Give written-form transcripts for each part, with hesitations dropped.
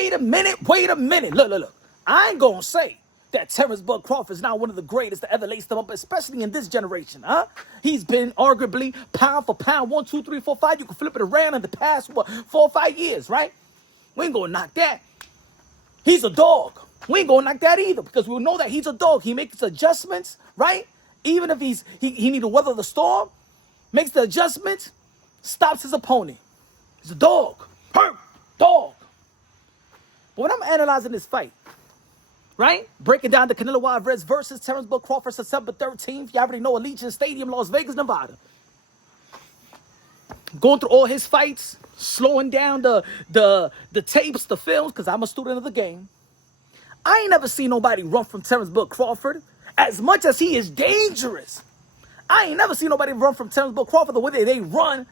wait a minute. Look. I ain't gonna say that Terence Bud Crawford is now one of the greatest to ever lace them up, especially in this generation, huh? He's been arguably pound for pound, 1, 2, 3, 4, 5. You can flip it around in the past, 4 or 5 years, right? We ain't gonna knock that. He's a dog. We ain't gonna knock that either, because we know that he's a dog. He makes adjustments, right? Even if he need to weather the storm, makes the adjustments, stops his opponent. He's a dog. Dog. But when I'm analyzing this fight, right? Breaking down the Canelo Álvarez versus Terence Bud Crawford, September 13th. You already know, Allegiant Stadium, Las Vegas, Nevada. Going through all his fights, slowing down the tapes, the films, because I'm a student of the game. I ain't never seen nobody run from Terence Bud Crawford as much as he is dangerous. I ain't never seen nobody run from Terence Bud Crawford the way they run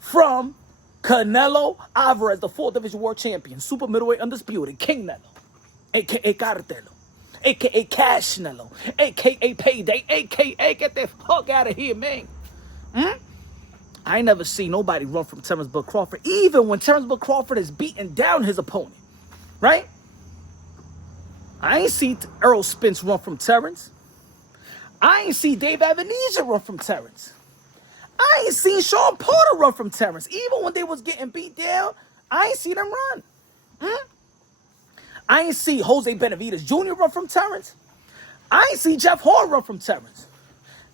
from Canelo Álvarez, the 4th Division World Champion, super middleweight undisputed, King Nelo, a.k.a. Cartelo, a.k.a. Cash Nelo, a.k.a. Payday, a.k.a. get the fuck out of here, man. I ain't never seen nobody run from Terence Bud Crawford, even when Terence Bud Crawford is beating down his opponent, right? I ain't seen Errol Spence run from Terence. I ain't seen Dave Ebenezer run from Terence. I ain't seen Sean Porter run from Terence. Even when they was getting beat down, I ain't seen them run. I ain't see Jose Benavidez Jr. run from Terence. I ain't see Jeff Horn run from Terence.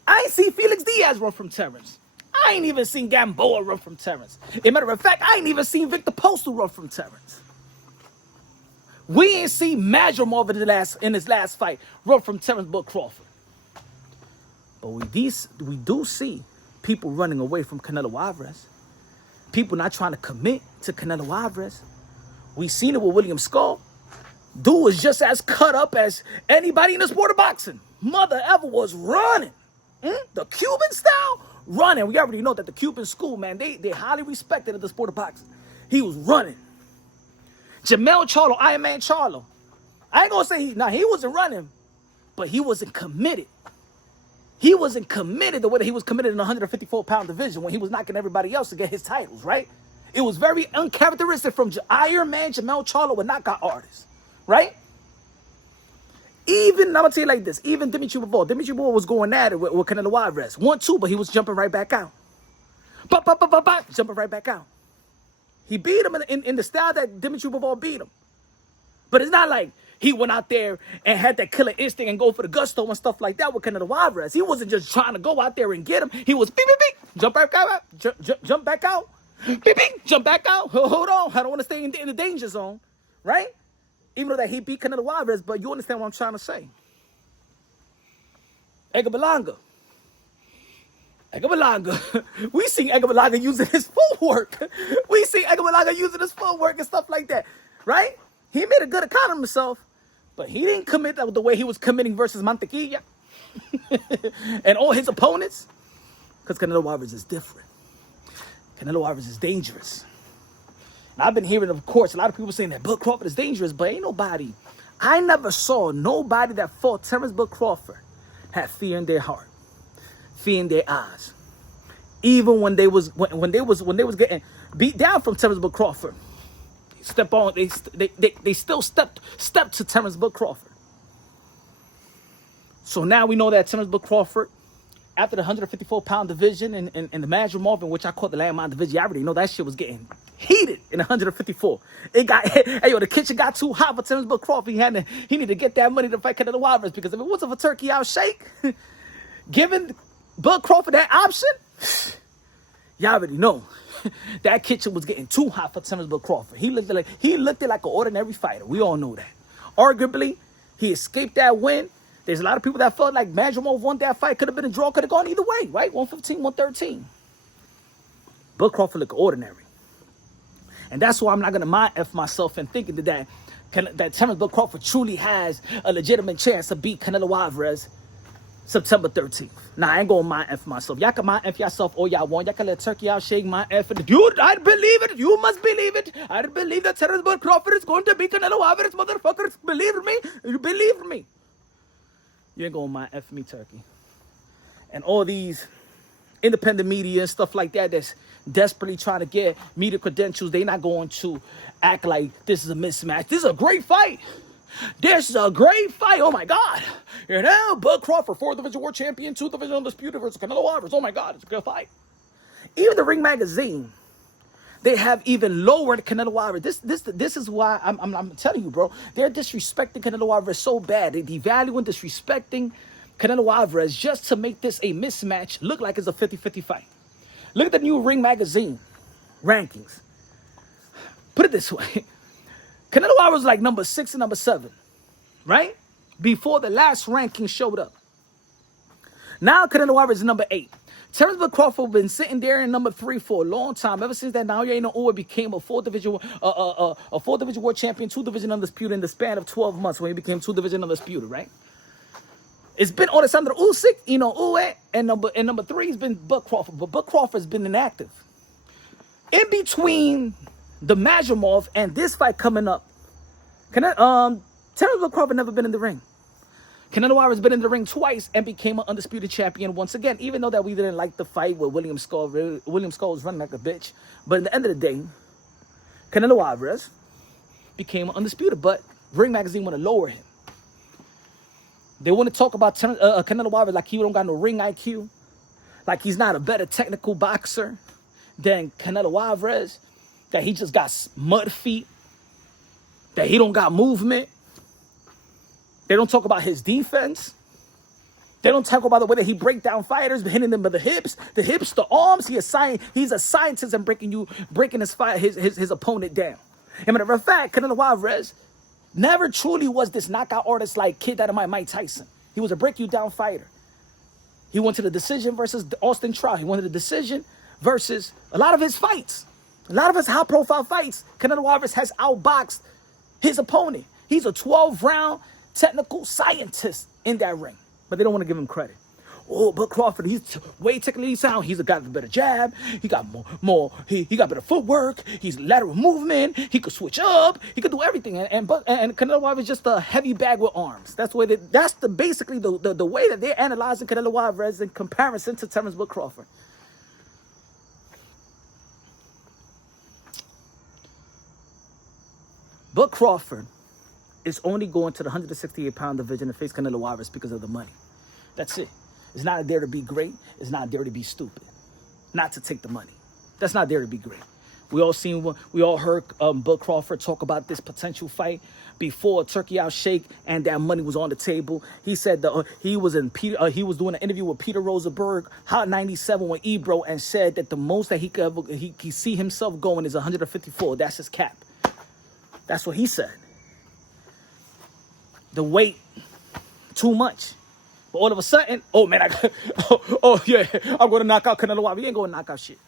I ain't see Felix Diaz run from Terence. I ain't even seen Gamboa run from Terence. As a matter of fact, I ain't even seen Victor Postal run from Terence. We ain't seen Madrimov in his last fight run from Terence Bud Crawford. But we do see people running away from Canelo Álvarez. People not trying to commit to Canelo Álvarez. We seen it with William Skull. Dude was just as cut up as anybody in the sport of boxing. Mother ever was running. The Cuban style, running. We already know that the Cuban school, man, they highly respected in the sport of boxing. He was running. Jamel Charlo, Iron Man Charlo. I ain't gonna say he wasn't running, but he wasn't committed. He wasn't committed the way that he was committed in the 154-pound division when he was knocking everybody else to get his titles, right? It was very uncharacteristic from Iron Man Jamel Charlo, a knockout artist, right? Even, I'm going to tell you like this, even Dimitri Bivol was going at it with Canelo Álvarez. 1-2, but he was jumping right back out. Jumping right back out. He beat him in the style that Dimitri Bivol beat him. But it's not like he went out there and had that killer instinct and go for the gusto and stuff like that with Canelo Álvarez. He wasn't just trying to go out there and get him. He was beep, jump back out, jump back out, beep, jump back out. Hold on, I don't want to stay in the danger zone, right? Even though that he beat Canelo Álvarez, but you understand what I'm trying to say. Edgar Berlanga. We seen Edgar Berlanga using his footwork. We see Edgar Berlanga using his footwork and stuff like that, right? He made a good account of himself, but he didn't commit the way he was committing versus Mantequilla and all his opponents, because Canelo Álvarez is different. Canelo Álvarez is dangerous. And I've been hearing, of course, a lot of people saying that Bud Crawford is dangerous, but ain't nobody. I never saw nobody that fought Terence Bud Crawford had fear in their heart, fear in their eyes. Even when they was getting beat down from Terence Bud Crawford, they still stepped to Terence Bud Crawford. So now we know that Terence Bud Crawford, after the 154-pound division and the Madrimov, which I call the landmine division, I already know that shit was getting heated in 154. The kitchen got too hot for Terence Bud Crawford. He needed to get that money to fight Canelo Álvarez, because if it wasn't for Turkey Out Shake, giving Bud Crawford that option, y'all already know that kitchen was getting too hot for Terence Bud Crawford. He looked like an ordinary fighter. We all know that. Arguably, he escaped that win. There's a lot of people that felt like Madrimov won that fight. Could have been a draw. Could have gone either way, right? 115, 113. Bud Crawford looked ordinary. And that's why I'm not going to mind F myself and thinking that Terence Bud Crawford truly has a legitimate chance to beat Canelo Álvarez September 13th. Nah, I ain't going to mind F myself. Y'all can mind F yourself all y'all want. Y'all can let Turkey Out Shake mind F. Dude, I believe it. You must believe it. I believe that Terence Bud Crawford is going to beat Canelo Álvarez, motherfuckers. Believe me. You believe me. You ain't going to mind F me, Turkey. And all these independent media and stuff like that that's desperately trying to get media credentials, they're not going to act like this is a mismatch. This is a great fight. This is a great fight. Oh my God. You know, Bud Crawford, 4th division world champion, 2th division undisputed versus Canelo Álvarez. Oh my God, it's a good fight. Even the Ring magazine, they have even lowered Canelo Álvarez. This is why I'm telling you, bro. They're disrespecting Canelo Álvarez so bad. They're devaluing, disrespecting Canelo Álvarez just to make this a mismatch look like it's a 50-50 fight. Look at the new Ring magazine rankings. Put it this way. Canelo Álvarez was like number 6 and number 7, right? Before the last ranking showed up. Now Canelo Álvarez is number 8. Terence Crawford been sitting there in number 3 for a long time. Ever since that, now you ain't know it became a 4th division world champion, 2 division undisputed in the span of 12 months when he became 2 division undisputed, right? It's been Alexander Usyk, Uwe, and number 3 has been Bud Crawford. But Bud Crawford's been inactive. In between the Majormov and this fight coming up, Terence Crawford never been in the ring. Canelo Álvarez has been in the ring twice and became an undisputed champion once again, even though that we didn't like the fight with William Skull. William Skull was running like a bitch. But at the end of the day, Canelo Álvarez became undisputed, but Ring Magazine want to lower him. They want to talk about Canelo Álvarez like he don't got no ring IQ, like he's not a better technical boxer than Canelo Álvarez, that he just got mud feet, that he don't got movement. They don't talk about his defense. They don't talk about the way that he break down fighters, hitting them with the hips, the arms. He's a scientist in breaking his opponent down. As a matter of fact, Canelo Álvarez never truly was this knockout artist like Kid Dynamite Mike Tyson. He was a break you down fighter. He went to the decision versus Austin Trout. He went to the decision versus a lot of his fights. A lot of his high-profile fights, Canelo Álvarez has outboxed his opponent. He's a 12-round technical scientist in that ring, but they don't want to give him credit. Oh, but Crawford, he's way technically sound. He's got a better jab. He got more. He got better footwork. He's lateral movement. He could switch up. He could do everything. And Canelo Álvarez is just a heavy bag with arms. That's basically the way that they're analyzing Canelo Álvarez in comparison to Terence Crawford. Bud Crawford is only going to the 168-pound division to face Canelo Álvarez because of the money. That's it. It's not there to be great. It's not there to be stupid. Not to take the money. That's not there to be great. We all heard Bud Crawford talk about this potential fight before Turkey Out Shake, and that money was on the table. He said he was doing an interview with Peter Rosenberg, Hot 97 with Ebro, and said that the most that he see himself going is 154. That's his cap. That's what he said. The weight, too much. But all of a sudden, oh man, yeah, I'm going to knock out Canelo Álvarez. He ain't going to knock out shit.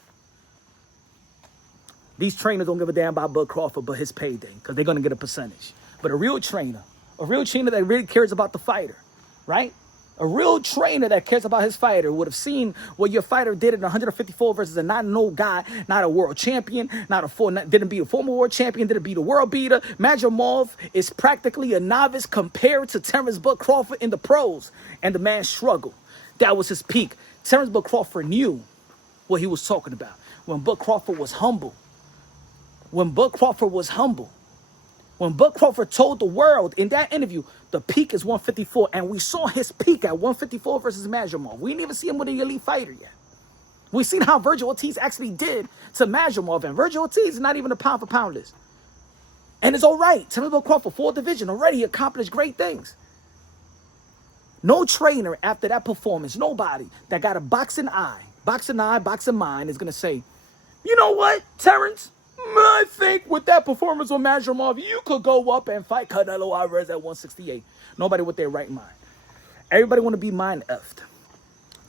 These trainers don't give a damn about Bud Crawford but his payday, because they're going to get a percentage. But a real trainer that really cares about the fighter, right? A real trainer that cares about his fighter would have seen what your fighter did at 154 versus a not-no guy, not a world champion, didn't beat a former world champion, didn't beat a world beater. Majormov is practically a novice compared to Terence Bud Crawford in the pros, and the man struggled. That was his peak. Terence Bud Crawford knew what he was talking about. When Bud Crawford was humble. When Bud Crawford told the world in that interview, the peak is 154, and we saw his peak at 154 versus Majormov. We didn't even see him with an elite fighter yet. We seen how Virgil Ortiz actually did to Majormov, and Virgil Ortiz is not even a pound-for-pound list. And it's all right. Terence Crawford, 4th division, already accomplished great things. No trainer after that performance, nobody that got a boxing mind is going to say, you know what, Terence? I think with that performance on Majormov, you could go up and fight Canelo Álvarez at 168. Nobody with their right mind. Everybody want to be mind-effed.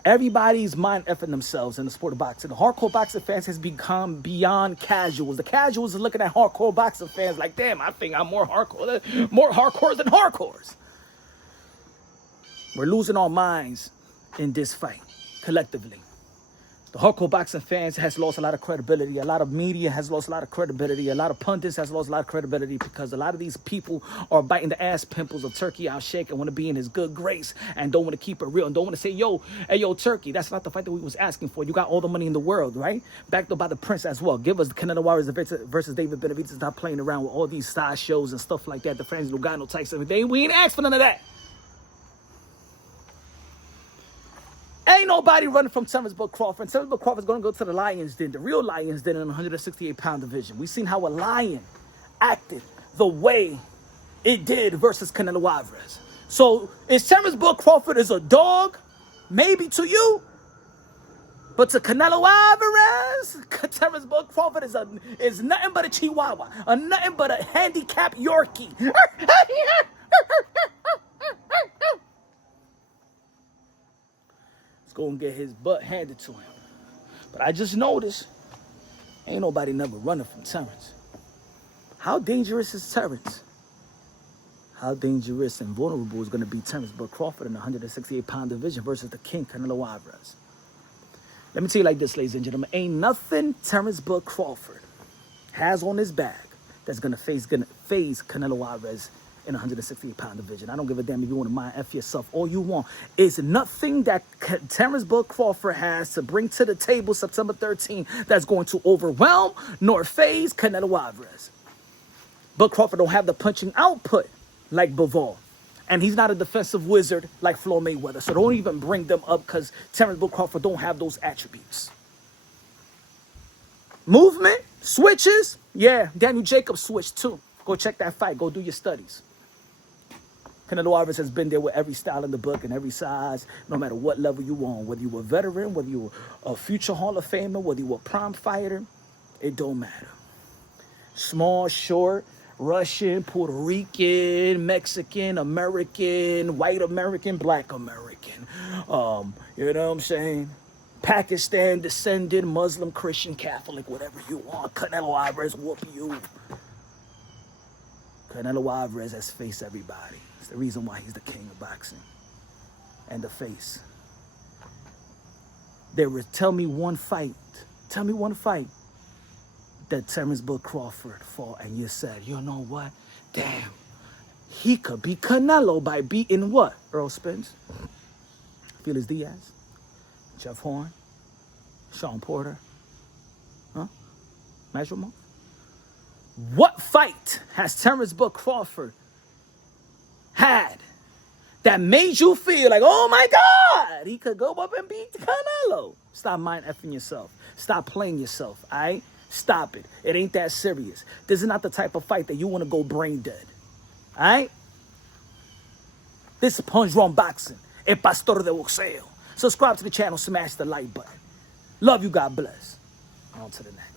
Everybody's mind-effing themselves in the sport of boxing. The hardcore boxing fans has become beyond casuals. The casuals are looking at hardcore boxing fans like, damn, I think I'm more hardcore than hardcores. We're losing our minds in this fight, collectively. The hardcore boxing fans has lost a lot of credibility. A lot of media has lost a lot of credibility. A lot of pundits has lost a lot of credibility because a lot of these people are biting the ass pimples of Turkey Al Sheikh and want to be in his good grace and don't want to keep it real and don't want to say, yo, hey, yo, Turkey, that's not the fight that we was asking for. You got all the money in the world, right? Backed up by the prince as well. Give us the Canelo Álvarez versus David Benavidez. Stop playing around with all these star shows and stuff like that. The fans don't got no types of everything. We ain't asked for none of that. Ain't nobody running from Terence Crawford. Terence Crawford's going to go to the Lions Den, the real Lions Den in the 168-pound division. We've seen how a lion acted the way it did versus Canelo Álvarez. So is Terence Crawford is a dog? Maybe to you. But to Canelo Álvarez, Terence Crawford is nothing but a chihuahua. Nothing but a handicapped Yorkie. Go and get his butt handed to him. But I just noticed, ain't nobody never running from Terence. How dangerous is Terence? How dangerous and vulnerable is going to be Terence Crawford in the 168-pound division versus the king, Canelo Álvarez? Let me tell you like this, ladies and gentlemen. Ain't nothing Terence Crawford has on his bag that's going to phase Canelo Álvarez in a 168-pound division. I don't give a damn if you want to mind F yourself. All you want is nothing that Terence Crawford has to bring to the table September 13 that's going to overwhelm nor phase Canelo Álvarez. But Crawford don't have the punching output like Bivol. And he's not a defensive wizard like Floyd Mayweather. So don't even bring them up because Terence Crawford don't have those attributes. Movement, switches. Yeah, Daniel Jacobs switched too. Go check that fight. Go do your studies. Canelo Álvarez has been there with every style in the book and every size, no matter what level you on. Whether you're a veteran, whether you're a future Hall of Famer, whether you're a prime fighter, it don't matter. Small, short, Russian, Puerto Rican, Mexican, American, white American, black American. You know what I'm saying? Pakistan descended, Muslim, Christian, Catholic, whatever you want. Canelo Álvarez whoop you. Canelo Álvarez has faced everybody. It's the reason why he's the king of boxing. And the face. Tell me one fight that Terence Crawford fought and you said, you know what? Damn, he could beat Canelo by beating what? Earl Spence, Felix Diaz, Jeff Horn, Sean Porter, Measurement. What fight has Terence Crawford had that made you feel like, oh my God, he could go up and beat Canelo? Stop mind effing yourself. Stop playing yourself, all right? Stop it. It ain't that serious. This is not the type of fight that you want to go brain dead, all right? This is Punch Drunk Boxing, El Pastor de Boxeo. Subscribe to the channel, smash the like button. Love you, God bless. On to the next.